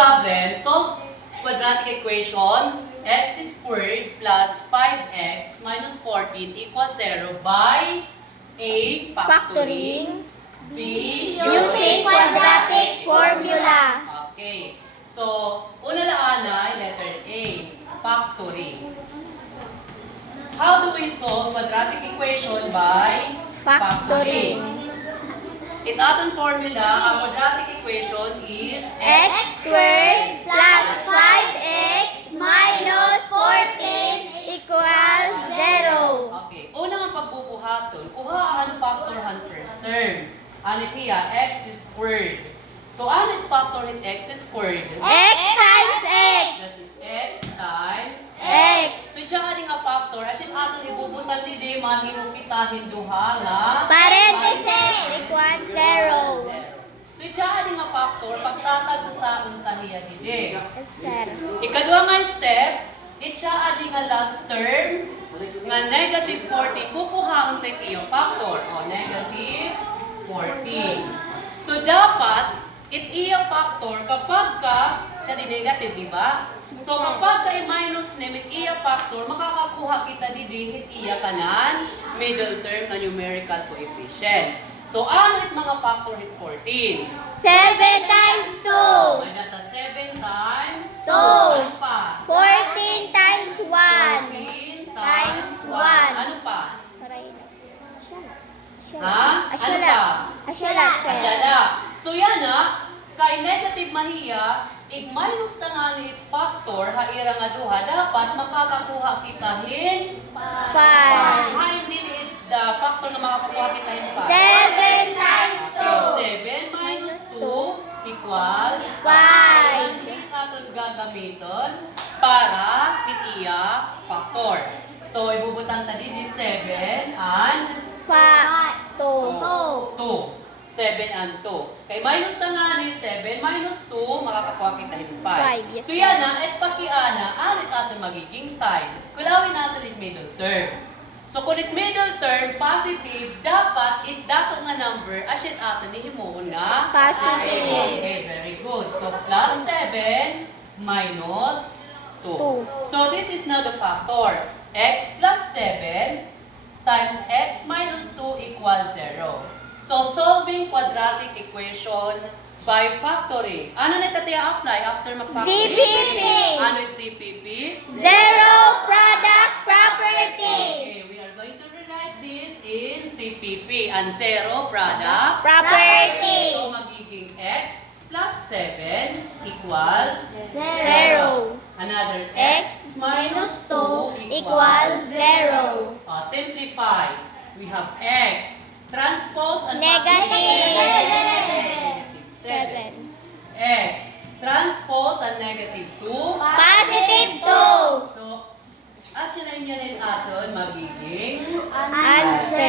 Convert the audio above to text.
problem, solve quadratic equation x squared plus 5x minus 14 equals 0 by A. Factoring, B. Using quadratic formula. Okay. So, una laan ay letter A, factoring. How do we solve quadratic equation by Factoring. In ating formula, ang quadratic equation is X squared plus 5x minus 14 equals 0. Okay. Una nga pagbubuhaton, kuha ang factorhan first term. Anit hiya, x squared. So, anit factor hit x squared? X times x. That is x times X. So, siya nga factor, asin aton ibubutan ni di mahimupitahin duha nga Parentheses equals 0. So, siya nga factor, pagtatag sa untahiya di. Sir. Ikadua nga step, itsa nga last term nga negative 14 kukuhaon tayo iyong factor o negative 14. So dapat iya factor kapag ka siya di negative, di ba? So kapag ka minus limit iya factor, makakakuha kita di hit iya kanan middle term na numerical coefficient. So ano it mga factor hit 14? 7 times 2. May data 7 times 2. Ano pa? 14 times 1. 14 times 1. Ano pa? Ha? Ano pa? Asyala, sir. Asyala. So yan kay negative mahiya, minus na nga ni factor, haira nga duha, dapat makakakuha kita hin 5. Ha, hindi the factor na makakakuha kita hin 5. 7 times 7 minus 2 equals 5. Hindi natin gagamiton para hitiya factor. So, ibubutan tadi di 7 and 5. 2. 2. 7 and 2. Kay minus na nga ni 7 minus 2, makakakuha kita ng 5. 5, yes, So yan at pakiana, anit atin magiging sign. Kulawin natin it middle term. So kung it middle term, positive, dapat if dapat nga number, asin atin ihimuon na Positive. Okay, very good. So plus 7 minus 2. 2. So this is now the factor. X plus 7 times x minus 2 equals 0. So, solving quadratic equation by factoring. Ano na ito apply after mag-factoring? CPP. Ano yung CPP? Zero product property. Okay, we are going to rewrite this in CPP. And zero product. Property. So, magiging x plus 7 equals 0. another X minus 2 equals 0. Simplify. We have x transpose and Negative 7. X transpose and negative 2. Positive 2. So, as yun yan aton magiging Answer.